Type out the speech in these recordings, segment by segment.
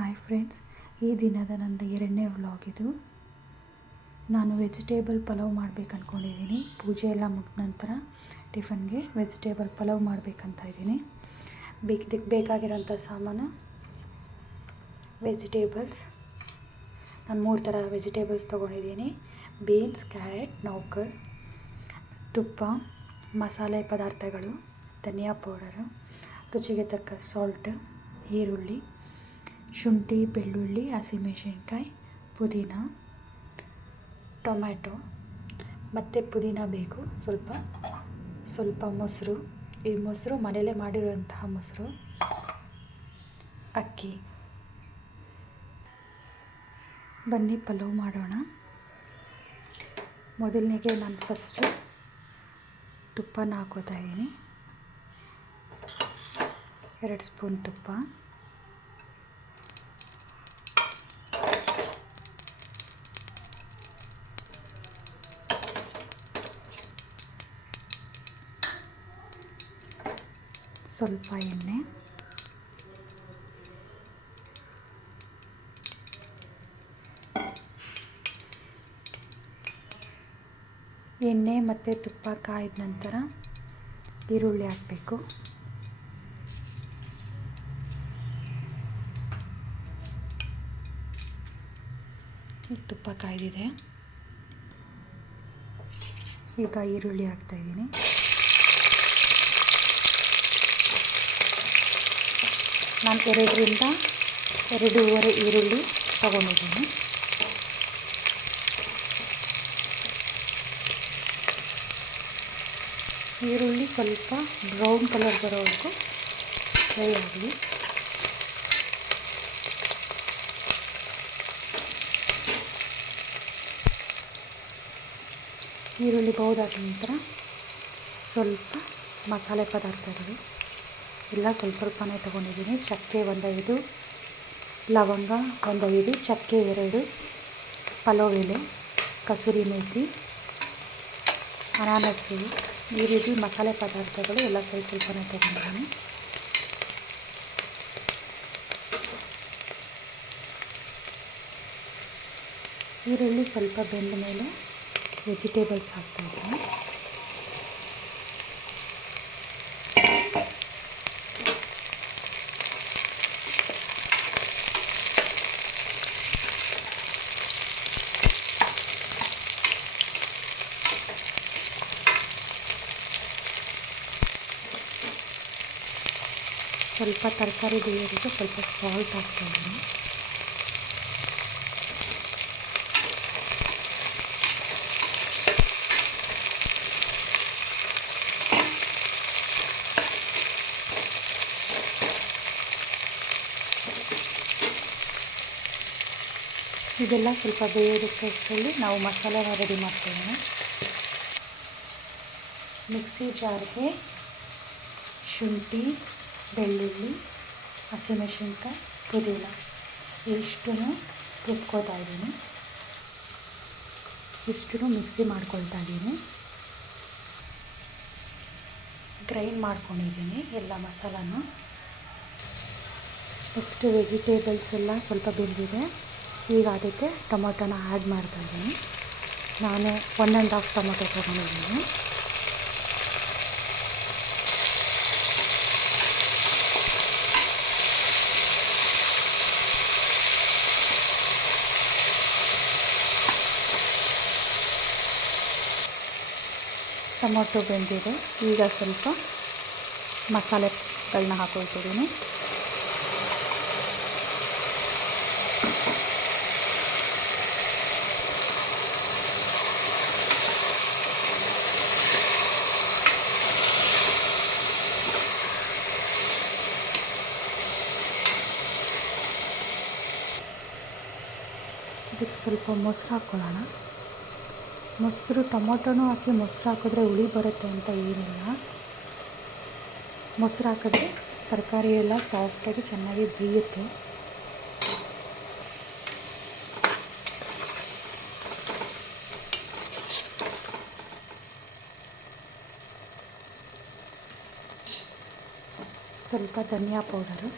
Hi friends, ಈ ದಿನದ ನಂದು 2ನೇ ವ್ಲಾಗ್ ಇದು. ನಾನು ವೆಜಿಟೇಬಲ್ ಪಲಾವ್ ಮಾಡಬೇಕು ಅಂದ್ಕೊಂಡಿದ್ದೀನಿ. ಪೂಜೆ ಎಲ್ಲ ಮುಗಿದ ನಂತರ ಟಿಫನ್ಗೆ ವೆಜಿಟೇಬಲ್ ಪಲಾವ್ ಮಾಡಬೇಕಂತ ಇದ್ದೀನಿ. ಬೇಕಾಗಿರೋಂಥ ಸಾಮಾನು ವೆಜಿಟೇಬಲ್ಸ್. ನಾನು 3 ಥರ ವೆಜಿಟೇಬಲ್ಸ್ ತೊಗೊಂಡಿದ್ದೀನಿ. ಬೀನ್ಸ್, ಕ್ಯಾರೆಟ್, ನೌಕರ್, ತುಪ್ಪ, ಮಸಾಲೆ ಪದಾರ್ಥಗಳು, ಧನಿಯಾ ಪೌಡರು, ರುಚಿಗೆ ತಕ್ಕ ಸಾಲ್ಟ್, ಈರುಳ್ಳಿ, ಶುಂಠಿ, ಬೆಳ್ಳುಳ್ಳಿ, ಹಸಿಮೆಣಸಿನ್ಕಾಯಿ, ಪುದೀನ, ಟೊಮ್ಯಾಟೊ ಮತ್ತು ಪುದೀನ ಬೇಕು. ಸ್ವಲ್ಪ ಮೊಸರು. ಈ ಮೊಸರು ಮನೆಯಲ್ಲೇ ಮಾಡಿರುವಂತಹ ಮೊಸರು. ಅಕ್ಕಿ. ಬನ್ನಿ ಪಲಾವ್ ಮಾಡೋಣ. ಮೊದಲನೇಗೆ ನಾನು ಫಸ್ಟು ತುಪ್ಪನ ಹಾಕೋತಾ ಇದ್ದೀನಿ. 2 ಸ್ಪೂನ್ ತುಪ್ಪ. ಸ್ವಲ್ಪ ಎಣ್ಣೆ. ಎಣ್ಣೆ ಮತ್ತು ತುಪ್ಪ ಕಾಯ್ದ ನಂತರ ಈರುಳ್ಳಿ ಹಾಕಬೇಕು. ತುಪ್ಪ ಕಾಯ್ದಿದೆ. ಈಗ ಈರುಳ್ಳಿ ಹಾಕ್ತಾಯಿದ್ದೀನಿ. ನಾನು 2ರಿಂದ 2.5 ಈರುಳ್ಳಿ ತಗೊಂಡಿದ್ದೀನಿ. ಈರುಳ್ಳಿ ಸ್ವಲ್ಪ ಬ್ರೌನ್ ಕಲರ್ ಬರೋವರೆಗೂ ಫ್ರೈ ಆಗಲಿ. ಈರುಳ್ಳಿ ಬಹುದಾದ ನಂತರ ಸ್ವಲ್ಪ ಮಸಾಲೆ ಪದಾರ್ಥಗಳು ಎಲ್ಲ ಸ್ವಲ್ಪನೇ ತೊಗೊಂಡಿದ್ದೀನಿ. ಚಕ್ಕೆ 1 5, ಲವಂಗ 1 5, ಚಕ್ಕೆ 2, ಪಲಾವ್ ಎಲೆ, ಕಸೂರಿ ಮೇಥಿ, ಅನಾನಸು, ಈ ರೀತಿ ಮಸಾಲೆ ಪದಾರ್ಥಗಳು ಎಲ್ಲ ಸ್ವಲ್ಪನೇ ತೊಗೊಂಡಿದ್ದೀನಿ. ಈರುಳ್ಳಿ ಸ್ವಲ್ಪ ಬೆಂದ ಮೇಲೆ ವೆಜಿಟೇಬಲ್ಸ್ ಹಾಕ್ತಾಯಿದ್ದೀನಿ. ಸ್ವಲ್ಪ ತರಕಾರಿ ಬೇಯೋದಕ್ಕೆ ಸ್ವಲ್ಪ ಸಾಲ್ಟ್ ಹಾಕ್ತಾಯಿದ್ದೀನಿ. ಇದೆಲ್ಲ ಸ್ವಲ್ಪ ಬೇಯೋದಕ್ಕಷ್ಟರಲ್ಲಿ ನಾವು ಮಸಾಲೆನ ರೆಡಿ ಮಾಡ್ಕೊಳ್ಳೋಣ. ಮಿಕ್ಸಿ ಜಾರ್ಗೆ ಶುಂಠಿ, ಬೆಳ್ಳುಳ್ಳಿ, ಹಸಿಮೆಣಸಿನ್ಕಾಯಿ, ಪುದೀನ ಇಷ್ಟೂ ರುಬ್ಕೋತಾ ಇದ್ದೀನಿ. ಇಷ್ಟೂ ಮಿಕ್ಸಿ ಮಾಡ್ಕೊಳ್ತಾ ಇದ್ದೀನಿ. ಗ್ರೈಂಡ್ ಮಾಡ್ಕೊಂಡಿದ್ದೀನಿ ಎಲ್ಲ ಮಸಾಲಾನ. ನೆಕ್ಸ್ಟ್ ವೆಜಿಟೇಬಲ್ಸ್ ಎಲ್ಲ ಸ್ವಲ್ಪ ಬೆಂದಿದೆ. ಈಗ ಅದಕ್ಕೆ ಟೊಮೊಟೊನ ಆ್ಯಡ್ ಮಾಡ್ತಾಯಿದ್ದೀನಿ. ನಾನು 1 1/2 ಟೊಮೊಟೊ ತೊಗೊಂಡಿದ್ದೀನಿ. ಟೊಮೊಟೊ ಬೆಂದಿದೆ. ಈಗ ಸ್ವಲ್ಪ ಮಸಾಲೆಗಳನ್ನ ಹಾಕೊಳ್ತಿದ್ದೀನಿ. ಇದಕ್ಕೆ ಸ್ವಲ್ಪ ಮೊಸರು ಹಾಕ್ಕೊಳ್ಳೋಣ. ಮೊಸರು ಟೊಮೊಟೊನೂ ಹಾಕಿ ಮೊಸರು ಹಾಕಿದ್ರೆ ಹುಳಿ ಬರುತ್ತೆ ಅಂತ ಏನಿಲ್ಲ. ಮೊಸರು ಹಾಕಿದ್ರೆ ತರಕಾರಿ ಎಲ್ಲ ಸಾಫ್ಟಾಗಿ ಚೆನ್ನಾಗಿ ಬೇಯುತ್ತೆ. ಸ್ವಲ್ಪ ಧನಿಯಾ ಪೌಡರು,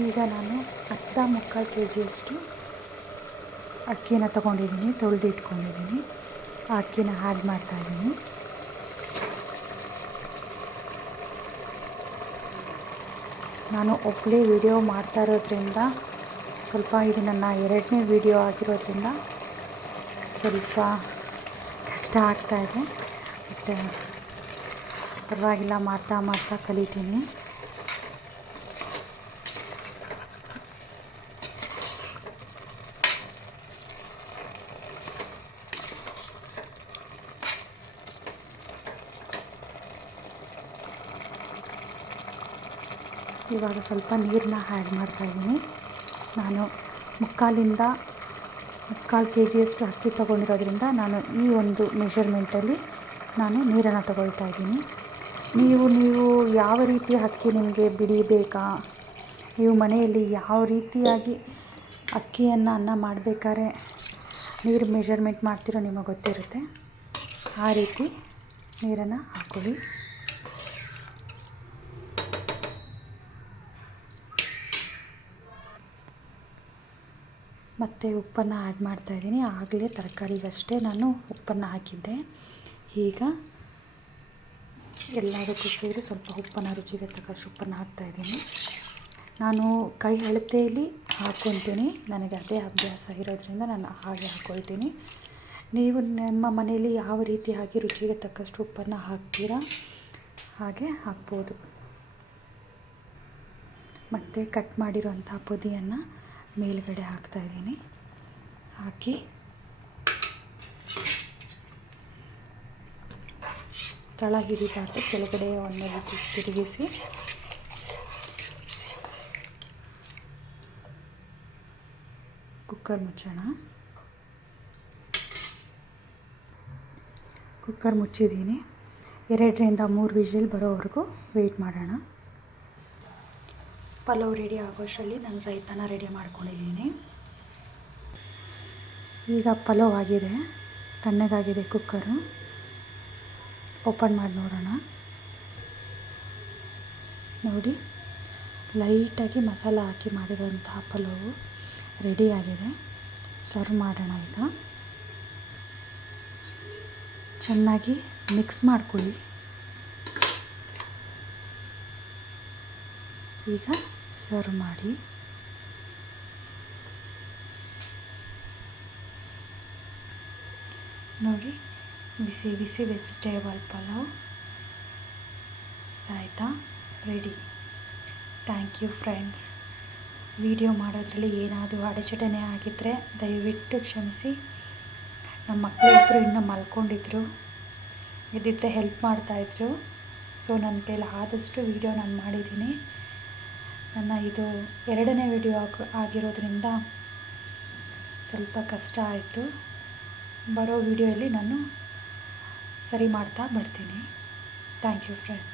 ಈಗ ನಾನು 1/4 kg ಅಕ್ಕಿನ ತೊಗೊಂಡಿದ್ದೀನಿ, ತೊಳೆದು ಇಟ್ಕೊಂಡಿದ್ದೀನಿ. ಆ ಅಕ್ಕಿನ ಆ್ಯಡ್ ಮಾಡ್ತಾಯಿದ್ದೀನಿ. ನಾನು ಒಬ್ಬಳೇ ವಿಡಿಯೋ ಮಾಡ್ತಾ ಇರೋದ್ರಿಂದ ಸ್ವಲ್ಪ ಇದು ನನ್ನ 2ನೇ ವಿಡಿಯೋ ಆಗಿರೋದ್ರಿಂದ ಸ್ವಲ್ಪ ಕಷ್ಟ ಆಗ್ತಾಯಿದೆ. ಮತ್ತು ಪರವಾಗಿಲ್ಲ, ಮಾಡ್ತಾ ಕಲಿತೀನಿ. ಇವಾಗ ಸ್ವಲ್ಪ ನೀರನ್ನ ಆ್ಯಡ್ ಮಾಡ್ತಾಯಿದ್ದೀನಿ. ನಾನು 3/4 kg ಅಕ್ಕಿ ತೊಗೊಂಡಿರೋದ್ರಿಂದ ನಾನು ಈ ಒಂದು ಮೆಷರ್ಮೆಂಟಲ್ಲಿ ನಾನು ನೀರನ್ನು ತೊಗೊಳ್ತಾ ಇದ್ದೀನಿ. ನೀವು ಯಾವ ರೀತಿ ಅಕ್ಕಿ ನಿಮಗೆ ಬಿಡಿ ಬೇಕಾ, ನೀವು ಮನೆಯಲ್ಲಿ ಯಾವ ರೀತಿಯಾಗಿ ಅಕ್ಕಿಯನ್ನು ಅನ್ನ ಮಾಡಬೇಕಾದ್ರೆ ನೀರು ಮೆಷರ್ಮೆಂಟ್ ಮಾಡ್ತಿರೋ ನಿಮಗೆ ಗೊತ್ತಿರುತ್ತೆ. ಆ ರೀತಿ ನೀರನ್ನು ಹಾಕ್ಕೊಳ್ಳಿ. ಮತ್ತು ಉಪ್ಪನ್ನು ಆ್ಯಡ್ ಮಾಡ್ತಾಯಿದ್ದೀನಿ. ಆಗಲೇ ತರಕಾರಿಗಷ್ಟೇ ನಾನು ಉಪ್ಪನ್ನು ಹಾಕಿದ್ದೆ. ಈಗ ಎಲ್ಲದಕ್ಕೂ ಸೇರಿ ಸ್ವಲ್ಪ ಉಪ್ಪನ್ನು, ರುಚಿಗೆ ತಕ್ಕಷ್ಟು ಉಪ್ಪನ್ನು ಹಾಕ್ತಾಯಿದ್ದೀನಿ. ನಾನು ಕೈ ಅಳತೆಯಲ್ಲಿ ಹಾಕ್ಕೊತೀನಿ, ನನಗೆ ಅದೇ ಅಭ್ಯಾಸ ಇರೋದ್ರಿಂದ ನಾನು ಹಾಗೆ ಹಾಕ್ಕೊಳ್ತೀನಿ. ನೀವು ನಿಮ್ಮ ಮನೆಯಲ್ಲಿ ಯಾವ ರೀತಿಯಾಗಿ ರುಚಿಗೆ ತಕ್ಕಷ್ಟು ಉಪ್ಪನ್ನು ಹಾಕ್ತೀರಾ ಹಾಗೆ ಹಾಕ್ಬೋದು. ಮತ್ತು ಕಟ್ ಮಾಡಿರೋಂಥ ಪುದಿಯನ್ನು ಮೇಲ್ಗಡೆ ಹಾಕ್ತಾಯಿದ್ದೀನಿ. ಹಾಕಿ ತಳ ಹಿಡಿಬಾರ್ದು, ಕೆಳಗಡೆ ಒಂದು ರೀತಿ ತಿರುಗಿಸಿ ಕುಕ್ಕರ್ ಮುಚ್ಚೋಣ. ಕುಕ್ಕರ್ ಮುಚ್ಚಿದ್ದೀನಿ. 2ರಿಂದ 3 ವಿಷಲ್ ಬರೋವರೆಗೂ ವೆಯ್ಟ್ ಮಾಡೋಣ. ಪಲಾವ್ ರೆಡಿ ಆಗೋಷ್ಟರಲ್ಲಿ ನಾನು ರೈತನ ರೆಡಿ ಮಾಡ್ಕೊಂಡಿದ್ದೀನಿ. ಈಗ ಪಲಾವ್ ಆಗಿದೆ, ತಣ್ಣಗಾಗಿದೆ ಕುಕ್ಕರು. ಓಪನ್ ಮಾಡಿ ನೋಡೋಣ. ನೋಡಿ, ಲೈಟಾಗಿ ಮಸಾಲ ಹಾಕಿ ಮಾಡಿರೋಂತಹ ಪಲಾವು ರೆಡಿಯಾಗಿದೆ. ಸರ್ವ್ ಮಾಡೋಣ. ಈಗ ಚೆನ್ನಾಗಿ ಮಿಕ್ಸ್ ಮಾಡ್ಕೊಳ್ಳಿ. ಈಗ ಸರ್ವ್ ಮಾಡಿ. ನೋಡಿ, ಬಿಸಿ ಬಿಸಿ ವೆಜಿಟೇಬಲ್ ಪಲಾವ್ ಆಯಿತಾ, ready. Thank you friends. Video ಮಾಡೋದ್ರಲ್ಲಿ ಏನಾದರೂ ಅಡಚಣೆ ಆಗಿದ್ದರೆ ದಯವಿಟ್ಟು ಕ್ಷಮಿಸಿ. ನಮ್ಮ ಮಕ್ಕಳಿಬ್ಬರು ಇನ್ನೂ ಮಲ್ಕೊಂಡಿದ್ರು, ಇದ್ದಿದ್ದರೆ ಹೆಲ್ಪ್ ಮಾಡ್ತಾಯಿದ್ರು. ಸೊ ನನ್ನ ಕೈಲಿ ಆದಷ್ಟು ವಿಡಿಯೋ ನಾನು ಮಾಡಿದ್ದೀನಿ. ನನ್ನ ಇದು 2ನೇ ವಿಡಿಯೋ ಆಗಿರೋದ್ರಿಂದ ಸ್ವಲ್ಪ ಕಷ್ಟ ಆಯಿತು. ಬರೋ ವಿಡಿಯೋಯಲ್ಲಿ ನಾನು ಸರಿ ಮಾಡ್ತಾ ಬರ್ತೀನಿ. Thank you friends.